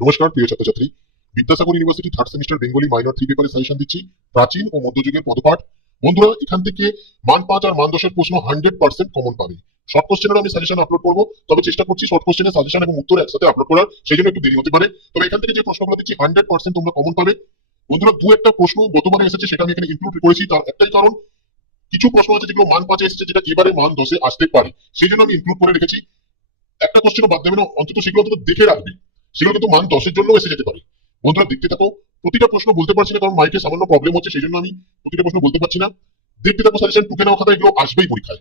নমস্কার প্রিয় ছাত্রছাত্রী, Vidyasagar university third semester Bengali minor 3 পেপারে সাজেশন দিচ্ছি প্রাচীন ও মধ্যযুগের পদপাঠ। বন্ধুরা, এখান থেকে মান 5 আর মান 10 এর প্রশ্ন 100% কমন পাবে। শর্ট কোশ্চেনের আমি সাজেশন আপলোড করব, তবে চেষ্টা করছি শর্ট কোশ্চেনের সাজেশন এবং উত্তর একসাথে আপলোড করার, সেই জন্য একটু দেরি হতে পারে। তবে এখান থেকে যে প্রশ্নগুলো দিচ্ছি 100% তোমরা কমন পাবে। বন্ধুরা, দু একটা প্রশ্ন গতবারে এসেছে, সেটা আমি এখানে ইনক্লুড করেছি। তার একটাই কারণ, কিছু প্রশ্ন আছে যেগুলো মান 5 এসেছে, যেটা এবারে মান 10 এ আসতে পারে, সেই জন্য আমি ইনক্লুড করে রেখেছি। একটা কোশ্চেনও বাদ দেবে না, অন্তত সেগুলো অন্তত দেখে রাখবে, সেগুলো কিন্তু মান 10 এর জন্য এসে যেতে পারে। বন্ধুরা, দেখতে থাকো। প্রতিটা প্রশ্ন বলতে পারছি না, কারণ মাইকে সামান্য প্রবলেম হচ্ছে, সেই জন্য আমি প্রতিটা প্রশ্ন বলতে পারছি না। দেখতে থাকো সাজেশন, টুকে নেওয়া খাতা, এগুলো আসবেই পরীক্ষায়।